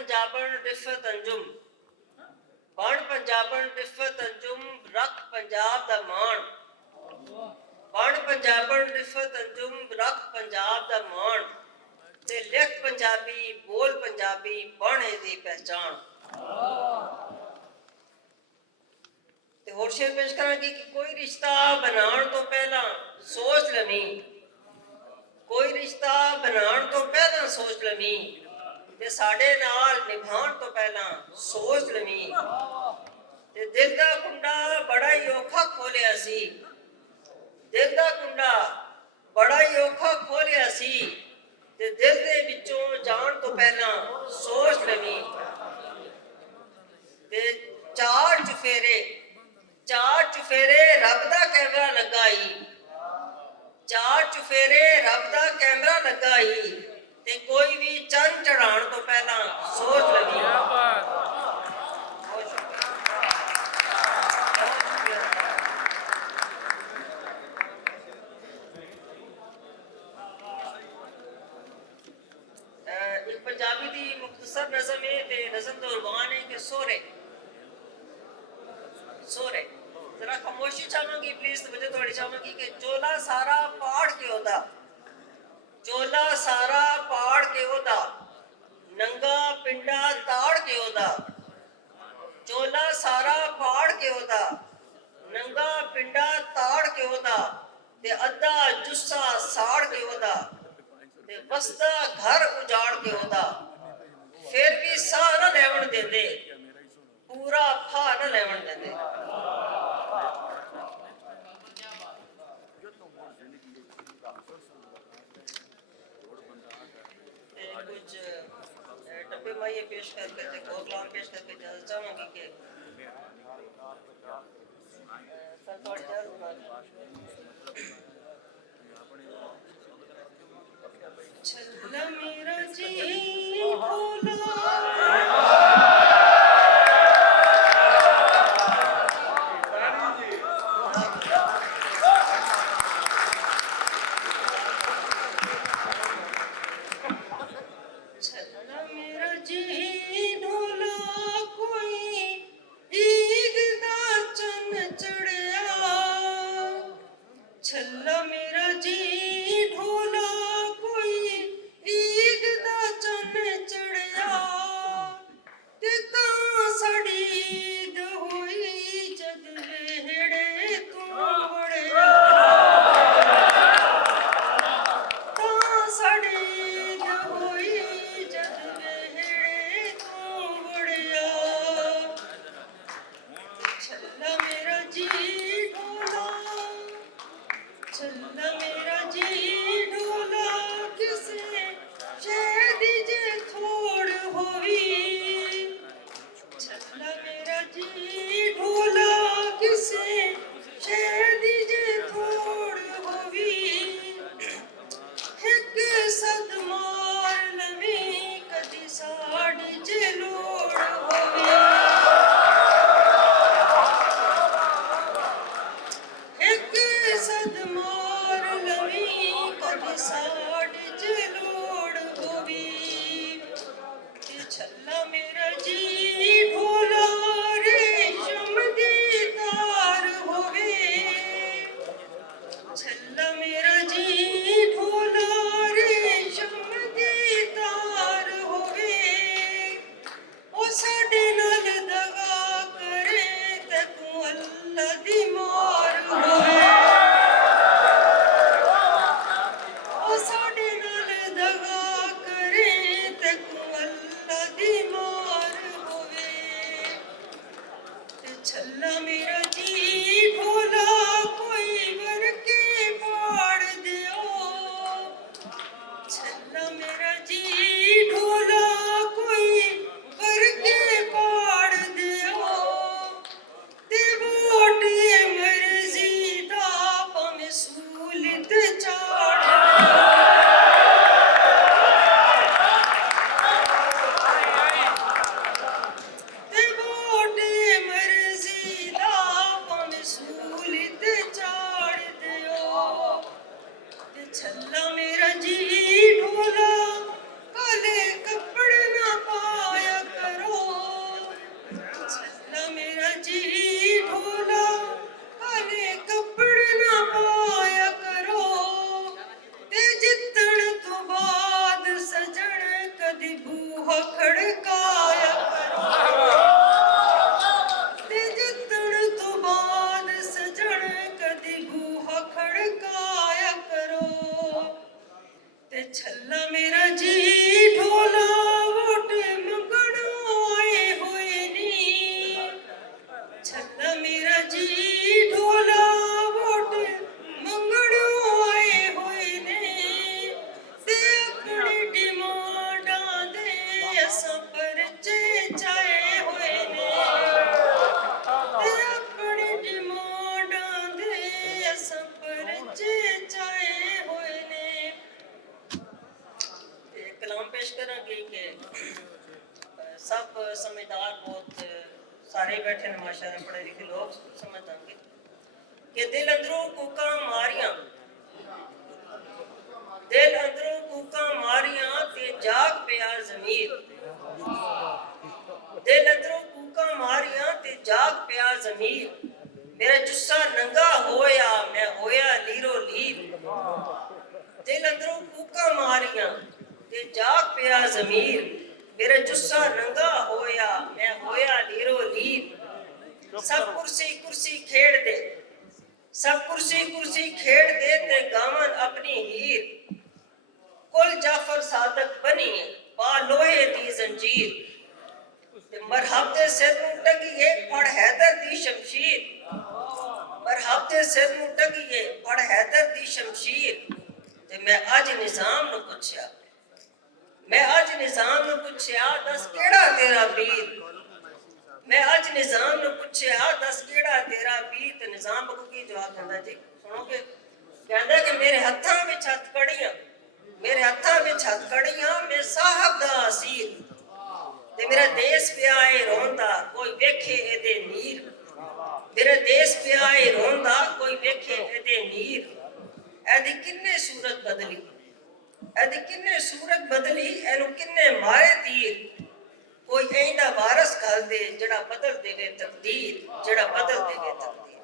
पंजाबन डिफत अंजुम, बन पंजाबन डिफत अंजुम, रख पंजाब दा मान। बन पंजाबन डिफत अंजुम, रख पंजाब दा मान। ते लिख पंजाबी, बोल पंजाबी, बन इहदी पहचान। ते होर शेर पेश करांगी कि कोई रिश्ता बनाण तो पहला सोच लवी, कोई रिश्ता बनाण तो पहला सोच लवी, ते साडे नाल निभाण तो पहला सोच लवी। ते दिल दा कुंडा बड़ा ही औखा खोलिया सी, दिल दा कुंडा बड़ा ही औखा खोलिया सी, ते दिल दे विचों जाण तो पहला सोच लवी। ते चार चुफेरे रब दा कैमरा लगा ही, चार चुफेरे रब दा कैमरा लगा ही, ते कोई भी चंद चढ़ाण तो पहला सोच लवी। एक पंजाबी दी मुख्तसर नज़म है, ते नज़म दा उन्वान है कि सोरे। सोरे जरा खामोशी चाहांगी प्लीज, तवज्जो थोड़ी चाहांगी कि चोला सारा पाड़ के ओदा, चोला सारा पाड़ के ओदा, नंगा पिंडा ताड़ के ओदा। चोला सारा पाड़ के ओदा, नंगा पिंडा ताड़ के ओदा, ते अद्धा जुस्सा साड़ के ओदा, ते बसदा घर उजाड़ के ओदा। फिर भी साह न लेवन देंदे, पूरा फा न लेवन देंदे। कुछ टप्पे माइये पेश करके और कलाम पेश करके इजाजत चाहूंगी कि छल्ला मेरा जी भोला, छल्ला मेरा जी ढोला कोई ईद दा चन चढ़िया। ਖੜਕਾਇਆ ਕਰੋ ਤੇ ਜਿੱਤਣ ਤੋਂ ਬਾਅਦ ਸਜਣ ਕਦੀ ਬੂਹਾ ਖੜਕਾਇਆ ਕਰੋ ਤੇ ਛੱਲਾ ਮੇਰਾ ਜੀ ਢੋਲਾ ਵੋਟ ਮੰਗਣ ਆਏ ਹੋਏ ਨੀ ਛੱਲਾ ਮੇਰਾ ਜੀ ਢੋਲਾ ਵੋਟ ਮੰਗਣ ਆਏ ਹੋਏ ਨੇ ਤੇ ਆਪਣੀ ਡਿਮਾਂਡਾਂ ਦੇ ਅਸਾਂ ਪਰਚੇ ਚਾਏ ਹੋਏ ਨੇ ਤੇ ਆਪਣੀ ਡਿਮਾਂਡਾਂ ਦੇ ਅਸਾਂ ਪਰਚੇ ਚਾਏ ਹੋਏ ਨੇ। ਤੇ ਕਲਾਮ ਪੇਸ਼ ਕਰਾਂਗੇ ਕਿ सब समझदार बहुत सारे बैठे हैं माशाअल्लाह पढ़े लिखे लोग समझ आएंगे कि दिल अंदरों कूका मारियां ते जाग पिया ज़मीर दिल अंदरों कूका मारियां ते जाग पिया ज़मीर मेरा जुस्सा नंगा होया मैं होया लीरो लीर दिल अंदरों कूका मारियां ते जाग पिया ज़मीर मेरा जुस्सा नंगा होया मैं होया लीरो लीर सब कुर्सी कुर्सी खेड़ दे सब कुर्सी कुर्सी खेड़ दे ते गावन अपनी हीर कुल जाफर सादक बनी पा लोहे दी जंजीर ते मरहब दे सिर नूं टंगिए फड़ हैदर दी शमशीर मरहब दे सिर नूं टंगिए फड़ हैदर दी शमशीर ते मैं अज निजाम नूं पुछया मैं अज निजाम नूं पुछया दस केड़ा तेरा पीर मैं अज निजाम नूं पुछया दस केड़ा तेरा पीर ते निजाम को की जवाब दिंदा जी सुनोगे कहंदा कि मेरे हत्थां विच हथकड़ियां मेरे हत्थां विच हथकड़ियां मैं साहब दा असीर ते मेरा देश पिया ए रोंदा कोई वेखे एदे नीर मेरा देश पिया ए रोंदा कोई वेखे एदे नीर एदी किन्ने सूरत बदली एदी किन्ने सूरत बदली एनु किन्ने मारे तीर कोई ऐंदा वारस घल दे जड़ा बदल देवे तकदीर जड़ा बदल देवे तकदीर।